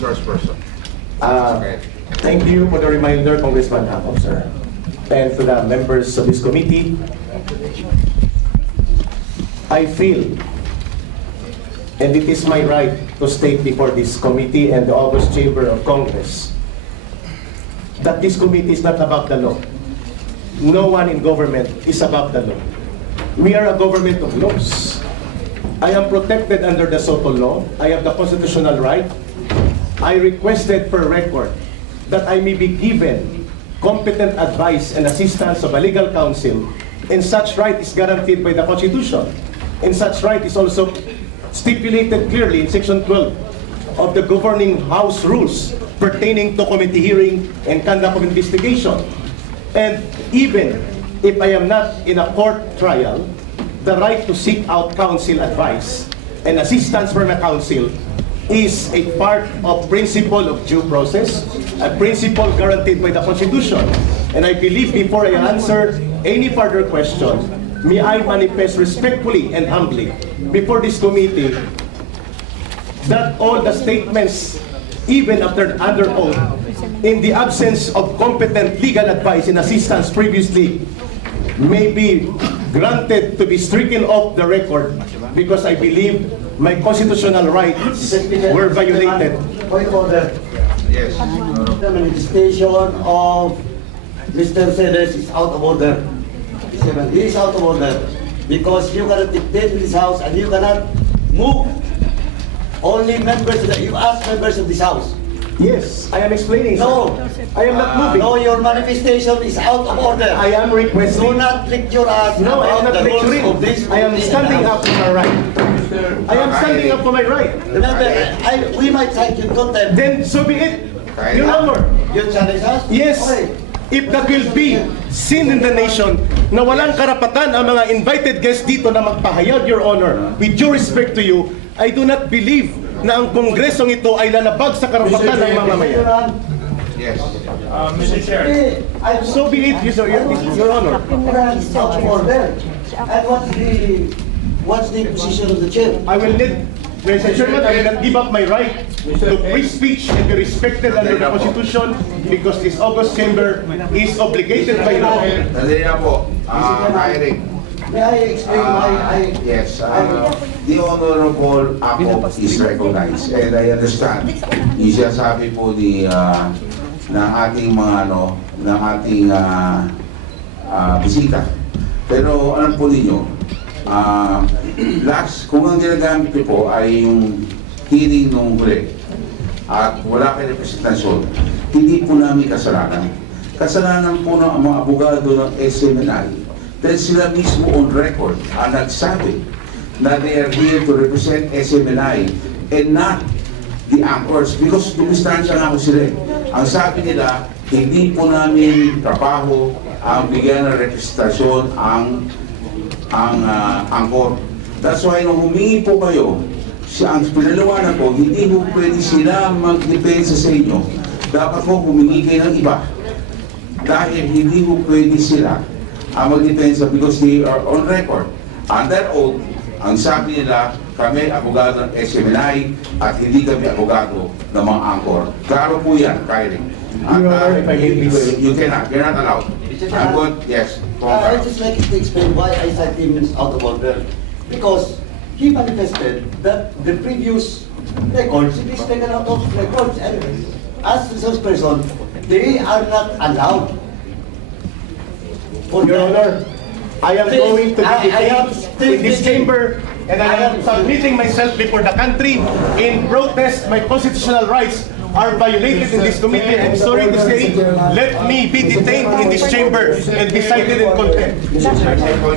resource person. Thank you for the reminder, Congressman Hakop, sir. And to the members of this committee, I feel, and it is my right to state before this committee and the August Chamber of Congress, that this committee is not above the law. No one in government is above the law. We are a government of laws. I am protected under the Soto law. I have the constitutional right. I requested per record that I may be given competent advice and assistance of a legal counsel, and such right is guaranteed by the Constitution. And such right is also stipulated clearly in Section 12 of the Governing House Rules pertaining to committee hearing and conduct of investigation. And even if I am not in a court trial, the right to seek out counsel advice and assistance from a counsel is a part of principle of due process, a principle guaranteed by the Constitution. And I believe before I answer any further question, may I manifest respectfully and humbly before this committee that all the statements, even after under oath, in the absence of competent legal advice and assistance previously, may be granted to be stricken off the record because I believe my constitutional rights were violated. Point of order. Yes. The manifestation of Mr. Celiz is out of order. He is out of order because you cannot dictate in this house and you cannot move. Only members that you ask members of this house. Yes, I am explaining, sir. No. I am not moving. No, your manifestation is out of order. I am Do requesting. not lecture us No, I am about not the rules lecturing. of this. I am standing up for my right. I am standing up for my right. Remember, we might cite you in contempt. Then so be it. Your Honor. You challenge us? Yes. Okay. If that will be seen in the nation na walang karapatan ang mga invited guests dito na magpahayag, Your Honor, with due respect to you, I do not believe na ang Kongresong ito ay lalabag sa karapatan ng mga mamayan. Yes. Mr. Chair. So be it, Your Honor. It's out of order. And what's the position of the chair? I will not, Mr. Chairman, I will not give up my right to free speech and be respected under the Constitution because this August Chamber is obligated by law. Dali na po. Hiring. May I explain why I... Yes. The Honorable Ako is recognized and I understand. Yung sinasabi po ng ating mga ng ating bisita. Pero alam po ninyo, kung ang ginagamit niyo po ay yung hearing nung huli at wala kayong representasyon, hindi po namin kasalanan. Kasalanan po ng mga abogado ng Smni dahil sila mismo on record ang nagsabi na they are here to represent Smni and not the anchors because dumistansya nga ako sila. Ang sabi nila, hindi po namin trabaho ang bigyan ng representasyon ang angkor. That's why nung humingi po kayo, ang pinalawanan po, hindi po pwede sila magdepensa sa inyo. Dapat po humingi kayo ng iba. Dahil hindi po pwede sila magdepensa because they are on record. Under oath, ang sabi nila, kami abogado ng Smni at hindi kami abogado ng mga angkor. Klaro po yan, Kyrie. At you're not allowed. I'm good, yes. I just like to explain why I cite him as out of order. Because he manifested that the previous records, it is taken out of records. And as resource person, they are not allowed. Your Honor, I am going to be detained in this chamber and I am submitting myself before the country in protest. My constitutional rights are violated in this committee. I'm sorry to say, let me be detained in this chamber and be cited in contempt.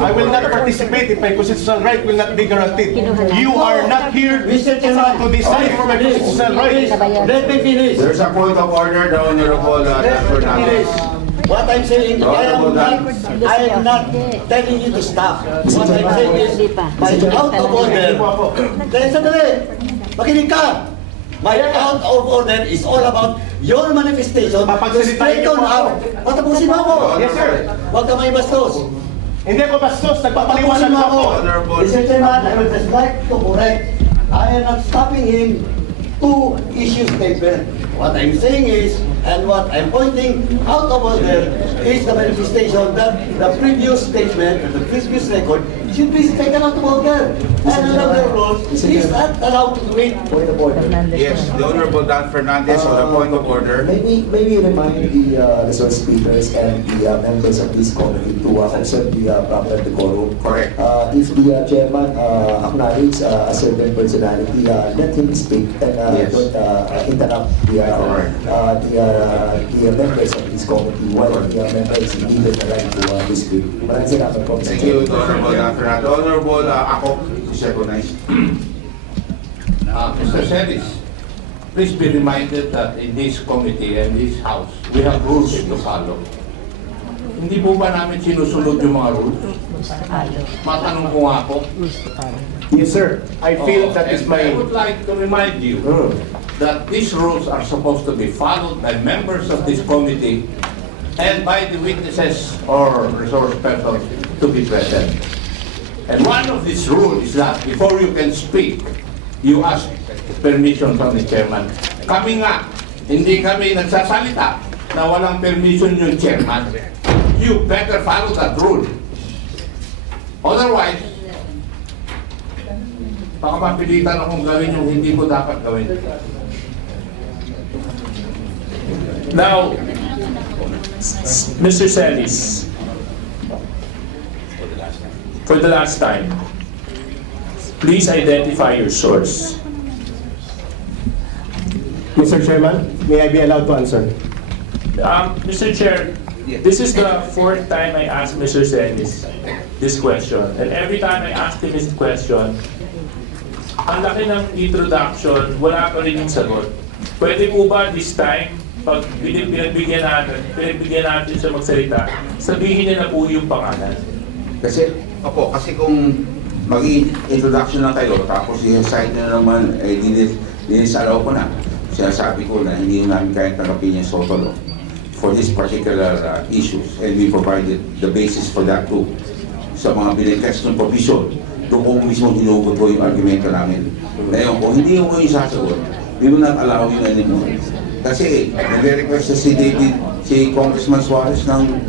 I will not participate if my constitutional right will not be guaranteed. You are not here Mr. Chairman, to decide for my constitutional rights. let me finish. There's a point of order, the Honorable Fernandez. What I'm saying, I am not telling you to stop. What I'm saying is, by out of order, dahil sandali, makinig ka. My out of order is all about your manifestation to straighten out. Patapusin mo ako. Yes, sir. Huwag ka may bastos. Hindi ako bastos, nagpapaliwanag Patapusin mo ako. ako. Mr. Chairman, I would just like to correct. I am not stopping him to issue statement. What I'm saying is, and what I'm pointing out of order is the manifestation that the previous statement, or the previous record, should be taken out of order. And another rule is not allowed to do it. Point of order. Yes, the Honorable Dan Fernandez on the point of order. Maybe remind the resource speakers and the members of this committee to observe the proper decorum. Correct. If the chairman acknowledge a certain personality, let him speak and Yes. don't interrupt the members of this committee while the members is given the right to speak. Maraming salamat po. Mr. Thank you, Chair. Honorable Dan Fernandez. Honorable ako, is recognized. Mr. Celiz, please be reminded that in this committee and this house, we have rules to follow. Hindi po ba namin sinusunod yung mga rules? Matanong ko nga po. Yes, sir. I feel that is And I my... would like to remind you that these rules are supposed to be followed by members of this committee and by the witnesses or resource persons to be present. And one of these rules is that before you can speak, you ask permission from the chairman. Kami nga, hindi kami nagsasalita na walang permission yung chairman. You better follow that rule. Otherwise, baka mapilitan akong gawin yung hindi ko dapat gawin. Now, Mr. Celiz, for the last time, please identify your source. Mr. Chairman, may I be allowed to answer? Mr. Chair, this is the fourth time I ask Mr. Celiz this question. And every time I ask him this question, ang laki ng introduction, wala pa rin yung sagot. Pwede po ba this time, pag pinagbigyan natin siya magsalita, sabihin niya na po yung pangalan? Kasi kung mag-introduction lang kayo, tapos i-cite na naman, dinisalaw ko na. Sinasabi ko na hindi namin kaya tanggapin yung SOTO for this particular issues. And we provided the basis for that too. Sa mga binigkas ng provision, doon ko mismo hinugot ko yung argumento namin. Ngayon, kung hindi ko yung sasagot, we will not allow you anymore. Kasi, nag-request si Congressman Suarez ng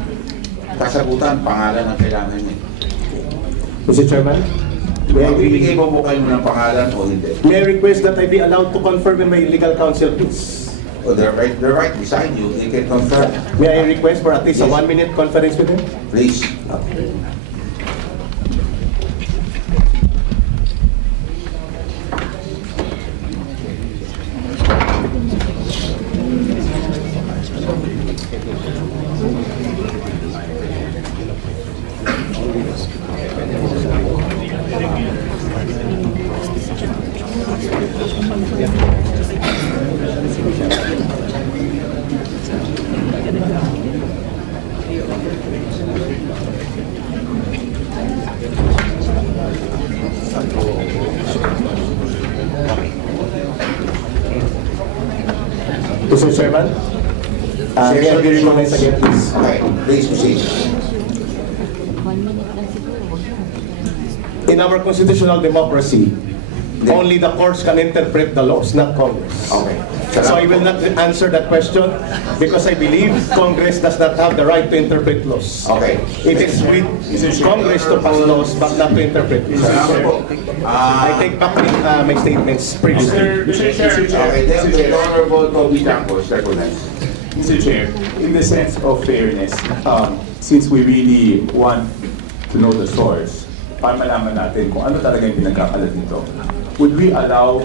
kasagutan, pangalan ang kailangan niya. Mr. Chairman, may I Magbibigay mo po kayo ng pangalan o hindi? may I request that I be allowed to confirm with my legal counsel, please? O they're right beside you, they can confirm. May I request for at least a Yes. 1-minute conference with him? Please. Mr. Chairman, may I be recognized again, please? Okay, please proceed. In our constitutional democracy, only the courts can interpret the laws, not Congress. Okay. So I will not answer that question because I believe Congress does not have the right to interpret laws. Okay. It is with Congress to pass laws but not to interpret. Salamat po. I take back my statements previously. Mr. Chair, Okay, then the Honorable Toby Tanco is recognized. Mr. Chair, in the sense of fairness, since we really want to know the source, para malaman natin kung ano talaga yung pinagkakalat nito, would we allow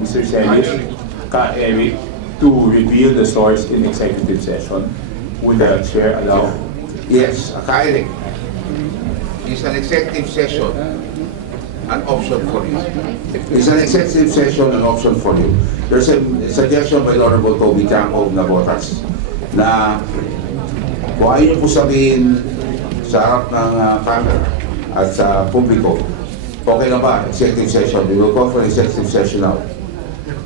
Mr. Celiz, Eric, to reveal the source in executive session? Would the chair allow? Yes, Eric. It's an executive session, an option for you. It's an executive session, an option for you. There's a suggestion by Honorable Toby Tanco of Nabotas na kung ayaw niyo po sabihin sa harap ng camera at sa publiko, okay na ba, executive session? We will call for executive session now.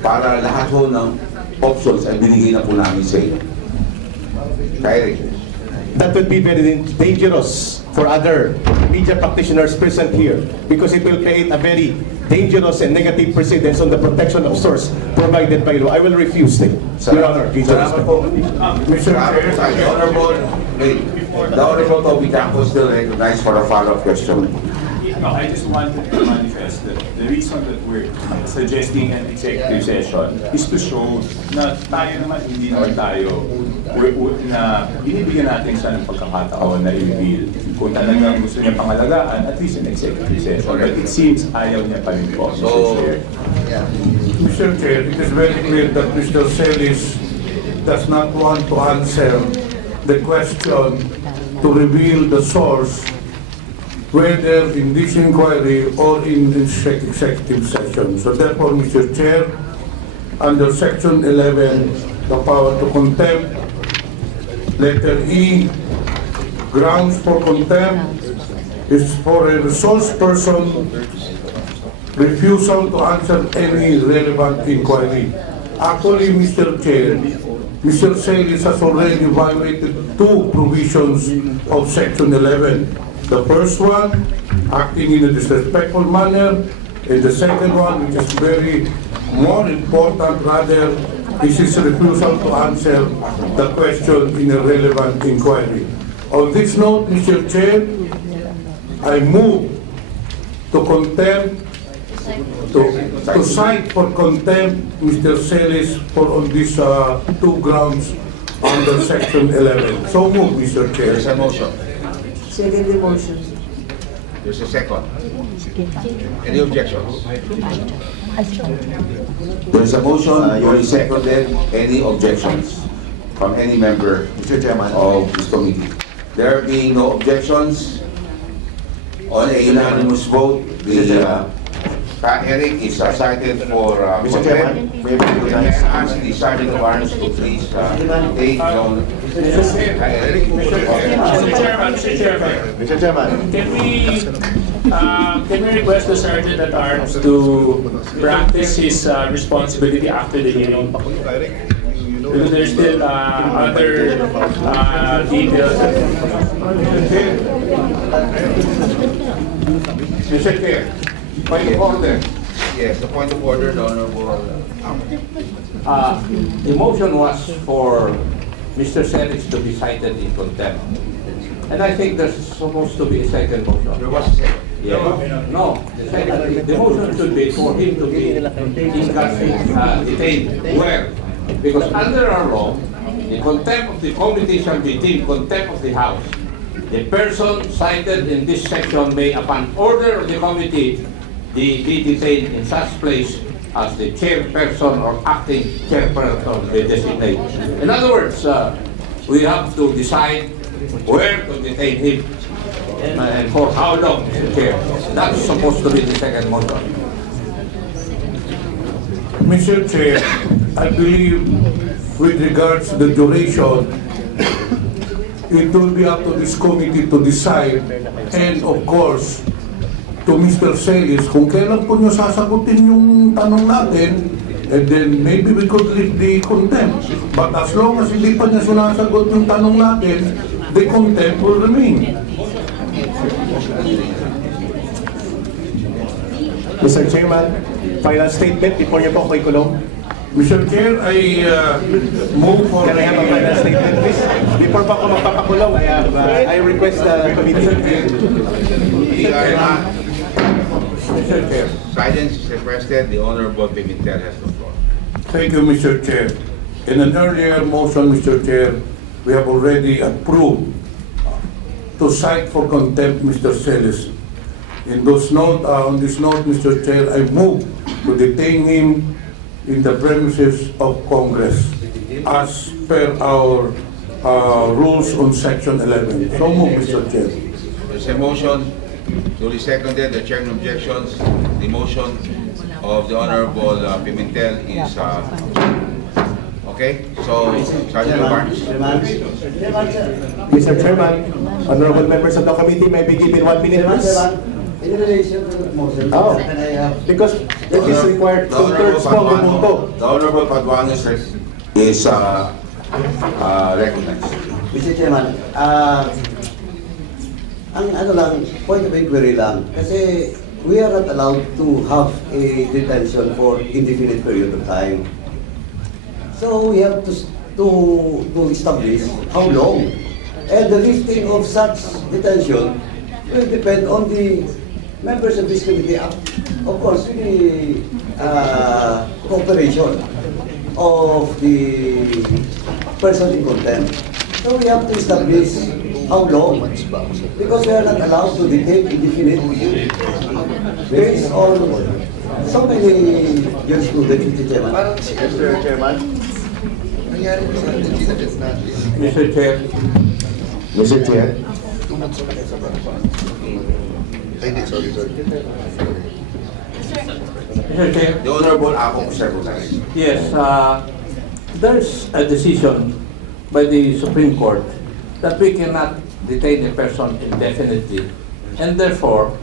Para lahat ho ng options ay binigay na po namin sa inyo. Eric. That would be very dangerous for other media practitioners present here because it will create a very dangerous and negative precedents on the protection of source provided by law. I will refuse it, Your Honor. Salamat po. Salamat po tayo. The Honorable Toby Kang was still recognized for a follow-up question. I just wanted to manifest that the reason that we're suggesting an executive session is to show na tayo naman, hindi naman tayo, na binibigyan natin siya ng pagkakataon na i-reveal. Kung talagang gusto niya pangalagaan, at least an executive session. But it seems ayaw niya pa rin po, Mr. Chair. Mr. Chair, it is very clear that Mr. Celiz does not want to answer the question to reveal the source, whether in this inquiry or in this executive session. So therefore, Mr. Chair, under Section 11, the power to contempt, letter E, grounds for contempt is for a resource person refusal to answer any relevant inquiry. Actually, Mr. Chair, Mr. Celiz has already violated two provisions of Section 11. The first one, acting in a disrespectful manner, and the second one, which is very more important rather, is his refusal to answer the question in a relevant inquiry. On this note, Mr. Chair, I move to contempt, to cite for contempt Mr. Celiz for on these two grounds under Section 11. So move, Mr. Chair. There's a motion. Second the motion. There's a second. Any objections? There's a motion, duly seconded. Any objections from any member of this committee? There being no objections, on a unanimous vote, the Eric is cited for Mr. Chairman, may I Can I ask the Sergeant of Arms to please take down Eric? Mr. Chairman, Mr. Chairman. can we request the Sergeant at Arms to practice his responsibility after the hearing? Because there's still other details. Mr. Chair, point of order. Yes, the point of order, the Honorable. The motion was for Mr. Celiz to be cited in contempt. And I think there's supposed to be a second motion. There was a second. Yeah. No, the motion should be for him to be detained. Where? Because under our law, the contempt of the committee shall be deemed contempt of the House. The person cited in this section may, upon order of the committee, be detained in such place as the chairperson or acting chairperson may designate. In other words, we have to decide where to detain him and for how long, Mr. Chair. That's supposed to be the second motion. Mr. Chair, I believe with regards to the duration, it will be up to this committee to decide, and of course, to Mr. Celiz, kung kailan po nyo sasagutin yung tanong natin, and then maybe we could lift the contempt. But as long as hindi pa niya sinasagot yung tanong natin, the contempt will remain. Mr. Chairman, final statement before niyo po ako ikulong. Mr. Chair, I move for Can I have a final statement, please? Before pa ako magpapakulong, I request the committee. We are not. Mr. Chair. Silence is requested. The Honorable Pimentel has the floor. Thank you, Mr. Chair. In an earlier motion, Mr. Chair, we have already approved to cite for contempt Mr. Celiz. On this note, Mr. Chair, I move to detain him in the premises of Congress as per our rules on Section 11. So move, Mr. Chair. There's a motion, duly seconded. The chair no objections. The motion of the Honorable Pimentel is okay. So, Sergeant of Arms. Mr. Chairman, honorable members of the committee, may be given 1 minute, please. In relation to the motion, Oh. can I have... Because it is required two-thirds po bumunto. The Honorable Paduano is recognized. Mr. Chairman, ang ano lang, point of inquiry lang, kasi we are not allowed to have a detention for indefinite period of time. So we have to establish how long. And the lifting of such detention will depend on the members of this committee, of course, with the cooperation of the person in contempt. So we have to establish how long, because we are not allowed to detain indefinitely based on so many jurisprudence, Mr. Chairman. Mr. Chairman. Mr. Chair, Mr. Chair. Mr. Chair, The Honorable Ako several times. yes, there's a decision by the Supreme Court that we cannot detain a person indefinitely. And therefore,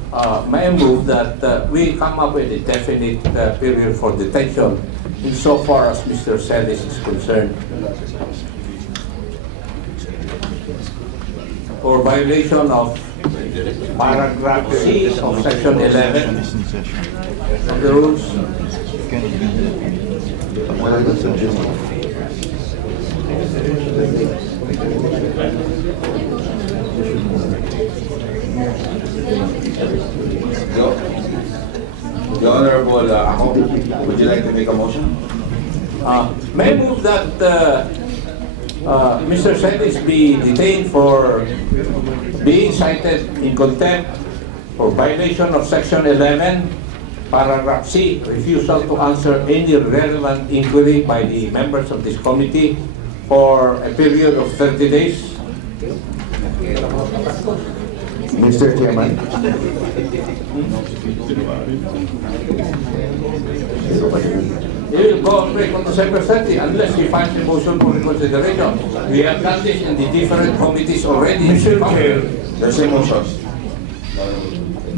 may I move that we come up with a definite period for detention insofar as Mr. Celiz is concerned. For violation of paragraph C of section 11 of the rules. The Honorable Ako, would you like to make a motion? May I move that Mr. Celiz be detained for being cited in contempt for violation of section 11, paragraph C, refusal to answer any relevant inquiry by the members of this committee for a period of 30 days. Mr. Chairman. He will go straight on December 30 unless he finds a motion for reconsideration. We have done this in the different committees already. Mr. Chair, There's a motion.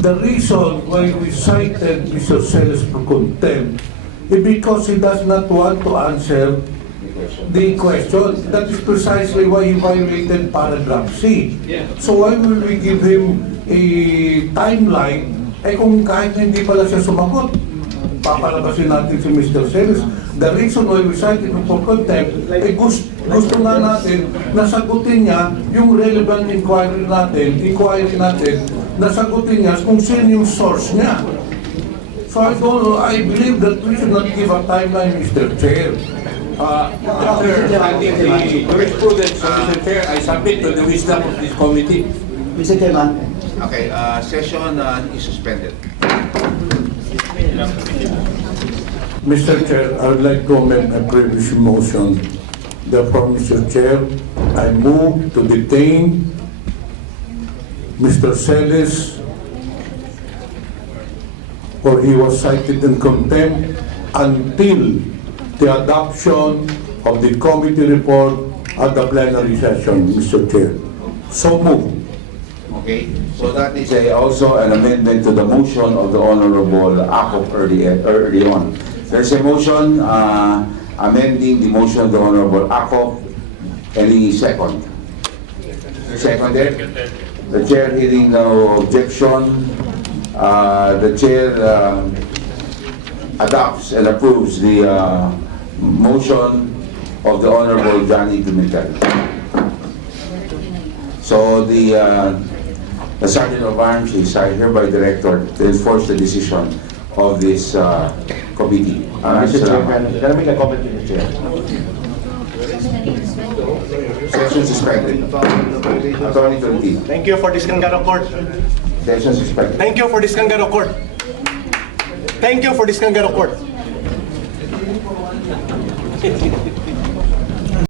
the reason why we cited Mr. Celiz for contempt is because he does not want to answer the question. That is precisely why he violated paragraph C. So why will we give him a timeline? Eh kung kahit hindi pala siya sumagot, papalabasin natin si Mr. Celiz. The reason why we cited him for contempt, eh gusto nga natin na sagutin niya yung relevant inquiry natin, nasagutin niya kung sino yung source niya. So I believe that we should not give a timeline, Mr. Chair. After finding the jurisprudence of Mr. Chair, I submit to the wisdom of this committee. Mr. Chairman. Okay, session is suspended. Mr. Chair, I would like to amend my previous motion. Therefore, Mr. Chair, I move to detain Mr. Celiz for he was cited in contempt until the adoption of the committee report at the plenary session, Mr. Chair. So moved. Okay, so that is also an amendment to the motion of the Honorable Ako early on. There's a motion amending the motion of the Honorable Ako. Any second? Seconded? The chair hearing no objection. The chair adopts and approves the motion of the Honorable Johnny Pimentel. So the Sergeant of Arms is hereby directed to enforce the decision of this committee. Mr. Chair, can I make a comment, Mr. Chair? Session suspended. Attorney Tulti. Thank you for this Kangaroo court. Session suspended. Thank you for this Kangaroo court. Thank you for this Kangaroo court.